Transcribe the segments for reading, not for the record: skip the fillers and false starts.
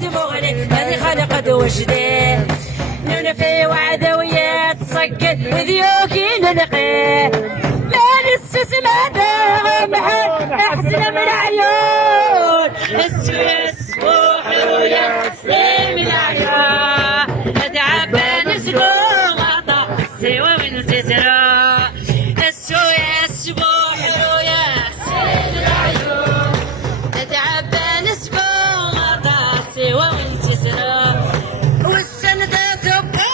تبغني هذه خلقت وجدي نون في وعدويات صقت ذيوكي نلقي ما الاستسماد محل احسن من عيون السويس وحلو يا سليم العيون تعبان سقوم غطا سوى من سسرا السويس وحلو يا سليم العيون تعبان سقوم غطا سوى من سسرا والسندة تبقى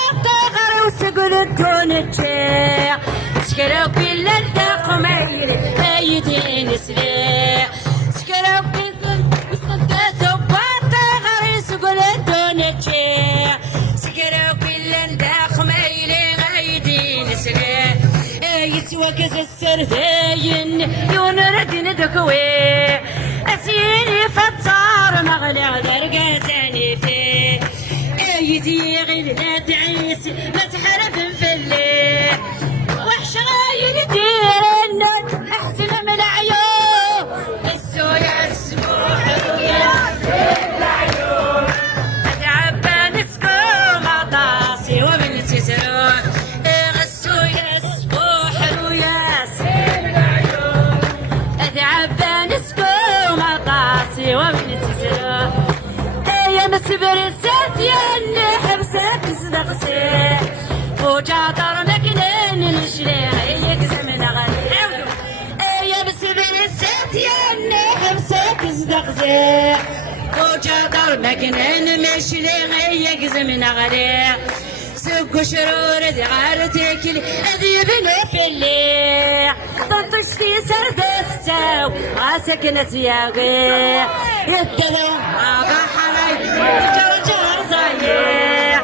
غير وسقل الدون الجيع سكروا كل الداق ميري ايدين سليع سكروا كل والسندة تبقى غير وسقل الدون الجيع سكروا كل الداق ميري ايدين سليع يسوى كز السردين يونردين دكوي اسيني فتصار مغلى درقة ثاني فيه ايدي غير تعيس ما تحرف في الليل وحش غاير ديرن احسن من عيون السويا السبوح يا سيد العيون اتعبى نفسكم عطاسي ومن تسرون السويا السبوح يا سيد العيون اتعبى نفسكم عطاسي ومن تسرون يا مسبرسات يا حبسات صدقسي وجاطر مكنين نشريها يكزم نغني يا مسبرسات يا حبسات صدقسي وجاطر مكنين نشريها يكزم نغني سوق شرور ذي غارتك ذي بنو في الليل طنطشتي سردستو راسك نسياقي يدلو عاقا حمي جوجر صايع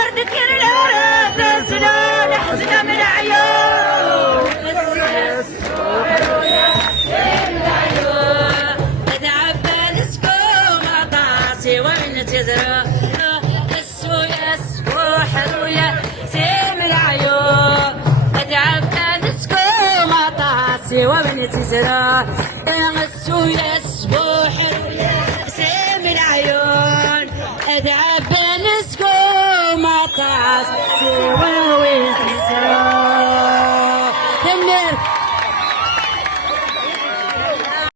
أرضك العرب نسنا نحزن من عيون السيس وحلو يا سيد العيون أتعبى نسكو مطاسي ومن تزرع السويس وحلو يا سيم العيون أتعبى نسكو مطاسي ومن تزرع